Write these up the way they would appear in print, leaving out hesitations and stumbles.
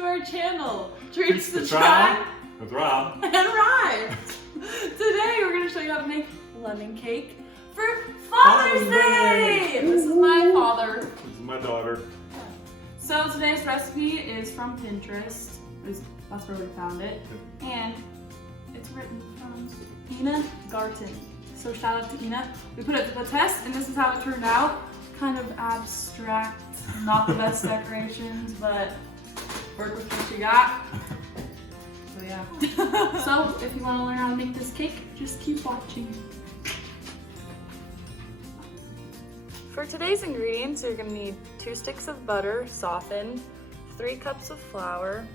to our channel, Treats to Try with Rob and Ryan. Today we're going to show you how to make lemon cake for Father's Day. This is my father. This is my daughter. So today's recipe is from Pinterest. That's where we found it. And it's written from Ina Garten. So shout out to Ina. We put it to the test and this is how it turned out. Kind of abstract, not the best decorations, but work with what you got. So yeah. So if you want to learn how to make this cake, just keep watching. For today's ingredients, you're gonna need 2 sticks of butter softened, 3 cups of flour,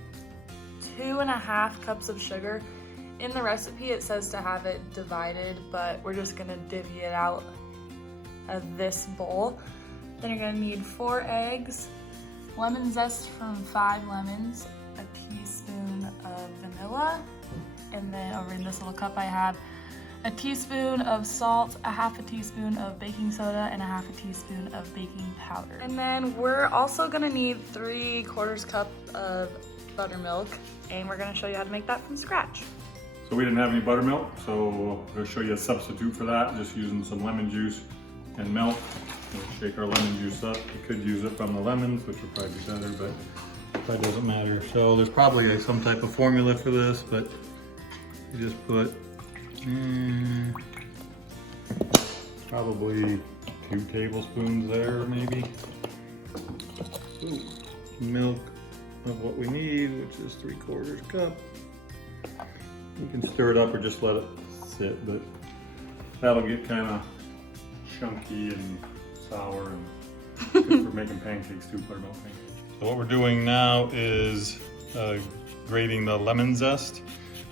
2.5 cups of sugar. In the recipe, it says to have it divided, but we're just gonna divvy it out of this bowl. Then you're gonna need 4 eggs, lemon zest from 5 lemons, a teaspoon of vanilla, and then over in this little cup I have a teaspoon of salt, a 1/2 teaspoon of baking soda, and a 1/2 teaspoon of baking powder. And then we're also gonna need 3/4 cup of buttermilk, and we're gonna show you how to make that from scratch. So we didn't have any buttermilk, so I'm going to show you a substitute for that, just using some lemon juice and milk. We'll shake our lemon juice up. You could use it from the lemons, which would probably be better, but that doesn't matter. So there's probably some type of formula for this, but you just put probably 2 tablespoons there, maybe. Ooh, milk of what we need, which is 3/4 cup. You can stir it up or just let it sit, but that'll get kind of chunky and sour and good for making pancakes too, buttermilk pancakes. So what we're doing now is grating the lemon zest.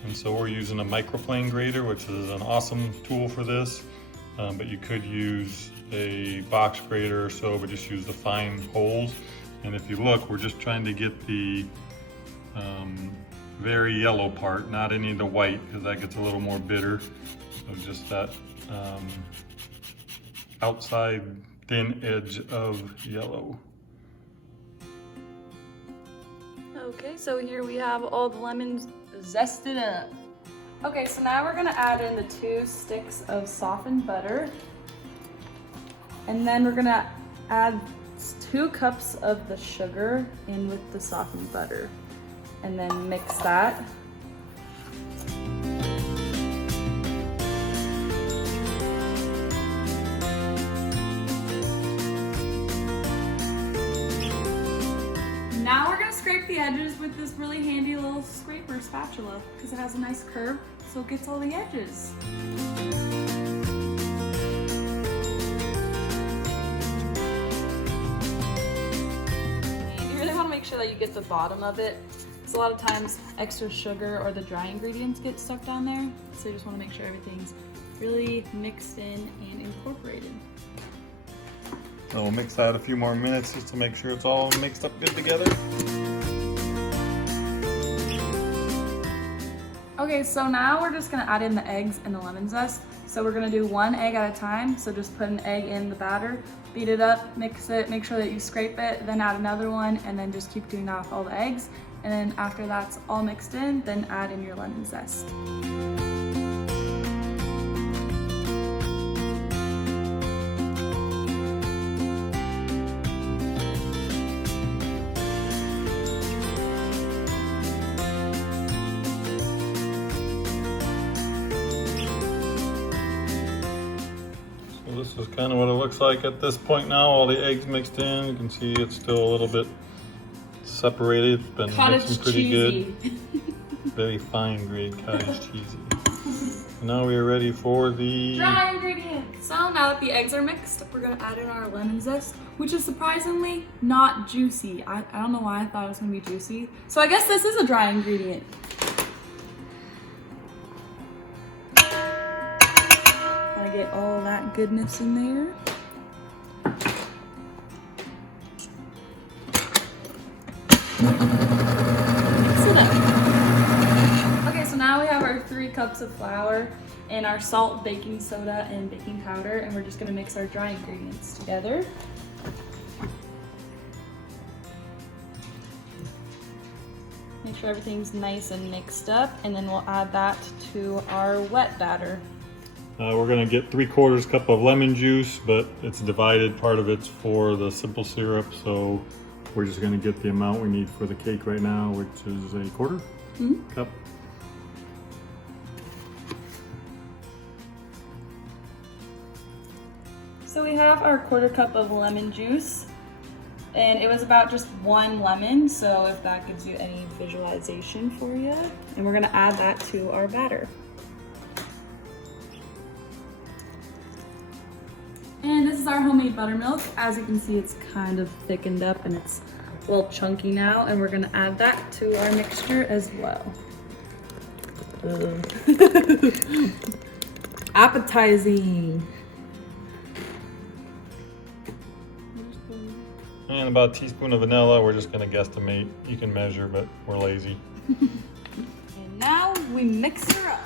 And so we're using a microplane grater, which is an awesome tool for this. But you could use a box grater or so, but just use the fine holes. And if you look, we're just trying to get the very yellow part, not any of the white, because that gets a little more bitter. So just that outside thin edge of yellow. Okay, so here we have all the lemons zested up. Okay, so now we're gonna add in the 2 sticks of softened butter. And then we're gonna add 2 cups of the sugar in with the softened butter. And then mix that. Now we're gonna scrape the edges with this really handy little scraper spatula because it has a nice curve, so it gets all the edges. You really want to make sure that you get the bottom of it. Because a lot of times extra sugar or the dry ingredients get stuck down there, so you just want to make sure everything's really mixed in and incorporated. So we'll mix that a few more minutes just to make sure it's all mixed up good together. Okay, so now we're just gonna add in the eggs and the lemon zest. So we're gonna do 1 egg at a time. So just put an egg in the batter, beat it up, mix it, make sure that you scrape it, then add another one, and then just keep doing that with all the eggs. And then after that's all mixed in, then add in your lemon zest. This is kind of what it looks like at this point now. All the eggs mixed in. You can see it's still a little bit separated. It's been mixing pretty good. Very fine grade cottage cheesy. Now we are ready for the dry ingredients. So now that the eggs are mixed, we're gonna add in our lemon zest, which is surprisingly not juicy. I don't know why I thought it was gonna be juicy. So I guess this is a dry ingredient. Get all that goodness in there. Mix it up. Okay, so now we have our 3 cups of flour and our salt, baking soda, and baking powder, and we're just gonna mix our dry ingredients together. Make sure everything's nice and mixed up, and then we'll add that to our wet batter. We're gonna get 3/4 cup of lemon juice, but it's divided. Part of it's for the simple syrup, so we're just gonna get the amount we need for the cake right now, which is 1/4 cup. So we have our 1/4 cup of lemon juice, and it was about just 1 lemon, so if that gives you any visualization for you. And we're gonna add that to our batter. And this is our homemade buttermilk. As you can see, it's kind of thickened up and it's a little chunky now, and we're gonna add that to our mixture as well. Appetizing. And about a teaspoon of vanilla. We're just gonna guesstimate. You can measure, but we're lazy. And now we mix her up.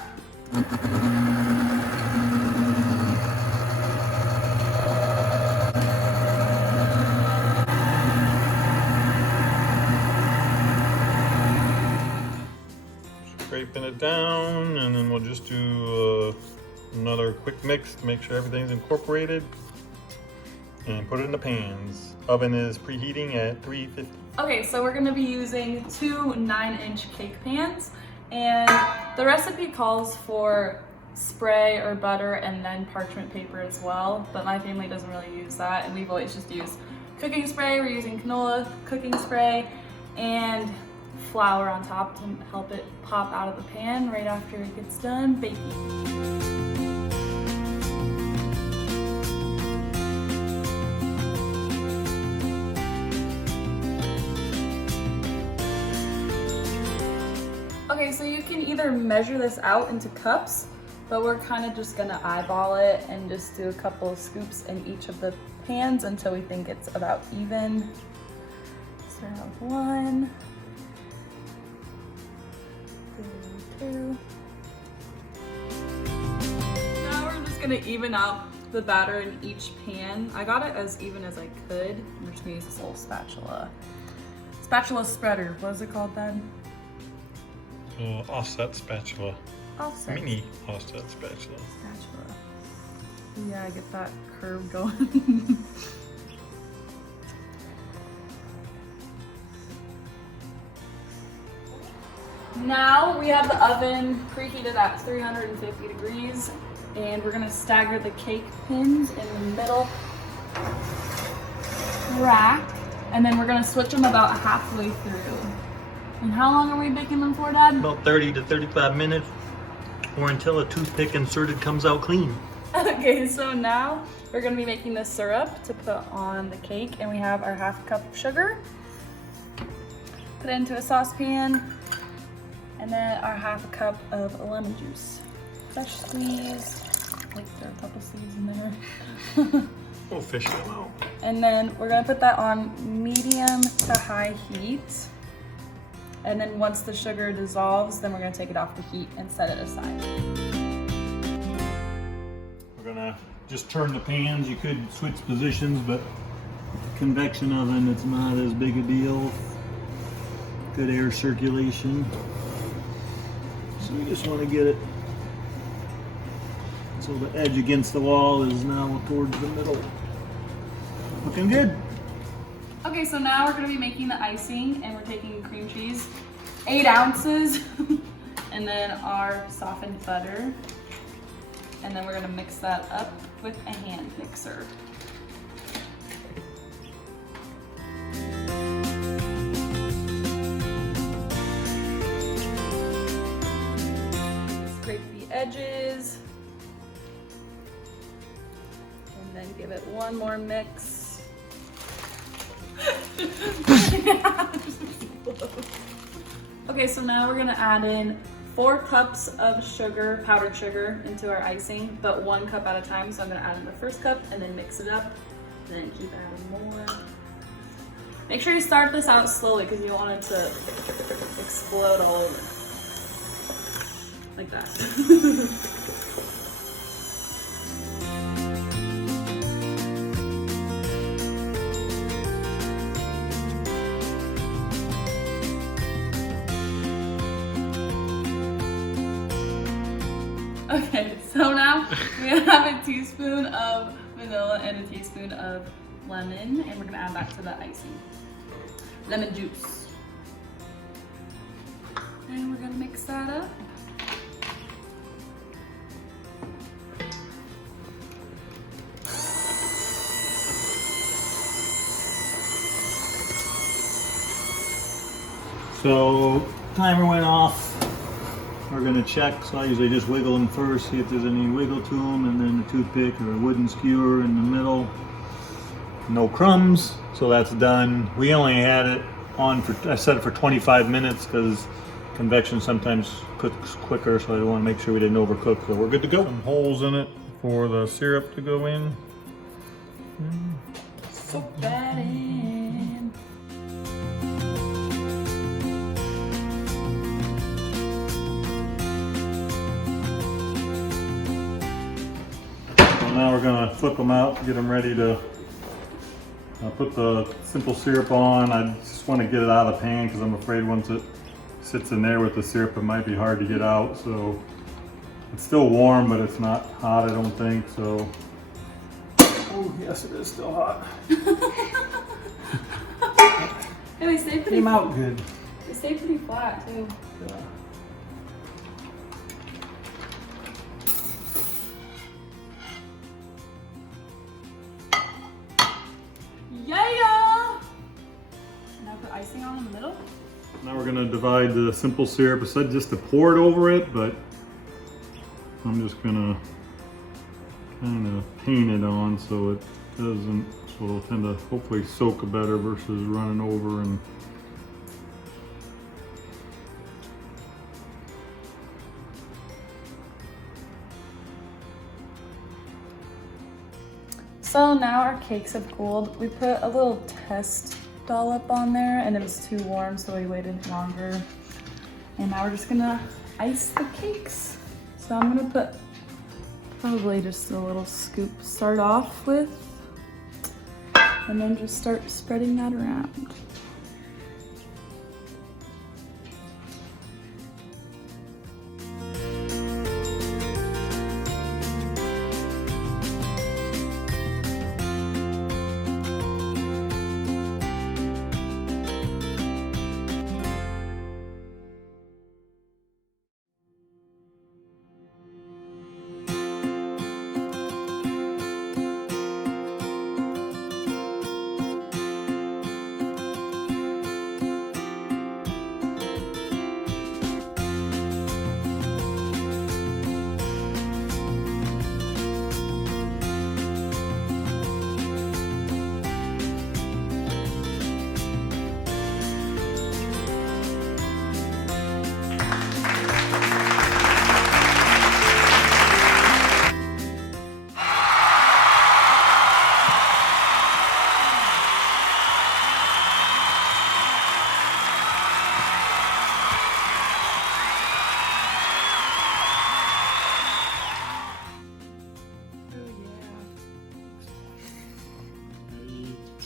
Scraping it down, and then we'll just do another quick mix to make sure everything's incorporated. And put it in the pans. Oven is preheating at 350. Okay, so we're gonna be using 2 9-inch cake pans, and the recipe calls for spray or butter and then parchment paper as well, but my family doesn't really use that, and we've always just used cooking spray. We're using canola cooking spray and flour on top to help it pop out of the pan right after it gets done baking. Okay, so you can either measure this out into cups, but we're kind of just gonna eyeball it and just do a couple of scoops in each of the pans until we think it's about even. Start out with 1, 2. Now we're just gonna even out the batter in each pan. I got it as even as I could. I'm just gonna use this little spatula. Spatula spreader, what is it called then? Offset spatula. Offset. Mini offset spatula. Spatula. Yeah, I get that curve going. Now we have the oven preheated at 350 degrees, and we're gonna stagger the cake pins in the middle rack, and then we're gonna switch them about halfway through. And how long are we baking them for, Dad? About 30 to 35 minutes, or until a toothpick inserted comes out clean. Okay, so now we're gonna be making the syrup to put on the cake, and we have our 1/2 cup of sugar. Put it into a saucepan, and then our 1/2 cup of lemon juice. Fresh squeeze. Like there are a couple seeds in there. We'll fish them out. And then we're gonna put that on medium to high heat. And then once the sugar dissolves, then we're gonna take it off the heat and set it aside. We're gonna just turn the pans. You could switch positions, but convection oven, it's not as big a deal. Good air circulation. So we just want to get it so the edge against the wall is now towards the middle. Looking good. Okay, so now we're gonna be making the icing, and we're taking cream cheese, 8 ounces, and then our softened butter. And then we're gonna mix that up with a hand mixer. Scrape the edges. And then give it one more mix. Okay, so now we're gonna add in 4 cups of sugar, powdered sugar, into our icing, but 1 cup at a time. So I'm gonna add in the first cup and then mix it up, and then keep adding more. Make sure you start this out slowly because you don't want it to explode all over. Like that. Okay, so now we have a teaspoon of vanilla and a teaspoon of lemon, and we're gonna add that to the icing. Lemon juice. And we're gonna mix that up. So timer went off. We're gonna check, so I usually just wiggle them first, see if there's any wiggle to them, and then a toothpick or a wooden skewer in the middle. No crumbs, so that's done. We only had it on for, I set it for 25 minutes because convection sometimes cooks quicker, so I want to make sure we didn't overcook, so we're good to go. Some holes in it for the syrup to go in. Soak that in. So now we're gonna flip them out, get them ready to put the simple syrup on. I just want to get it out of the pan because I'm afraid once it sits in there with the syrup, it might be hard to get out. So it's still warm, but it's not hot, I don't think. So, oh yes, it is still hot. And they stay pretty. Came out good. They stay pretty flat too. Yeah. Yeah! Now put icing on in the middle. Now we're gonna divide the simple syrup. I said just to pour it over it, but I'm just gonna kind of paint it on so it doesn't, so it'll tend to hopefully soak better versus running over and So now our cakes have cooled. We put a little test dollop on there and it was too warm, so we waited longer. And now we're just gonna ice the cakes. So I'm gonna put probably just a little scoop to start off with, and then just start spreading that around.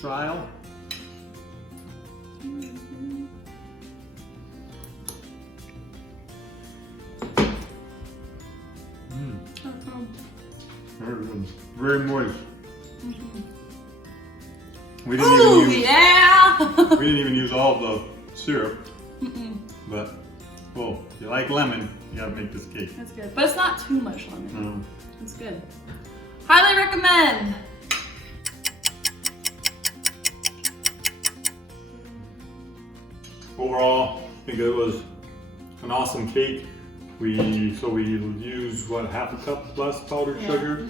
trial. Very moist. We didn't Ooh, even use, yeah! we didn't even use all the syrup, but well, if you like lemon, you gotta make this cake. That's good, but it's not too much lemon. It's good. Highly recommend. Overall, I think it was an awesome cake. We use what, half a cup less powdered sugar.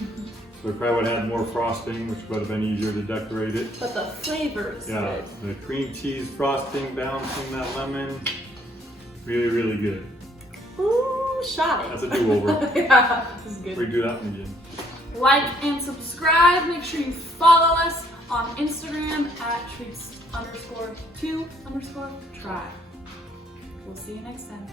So we probably would have had more frosting, which would have been easier to decorate it. But the flavor is good. The cream cheese frosting balancing that lemon, really, really good. Ooh, shot it. That's a do-over. Yeah, this is good. Redo that one again. Like and subscribe. Make sure you follow us on Instagram at treats_2_try. We'll see you next time.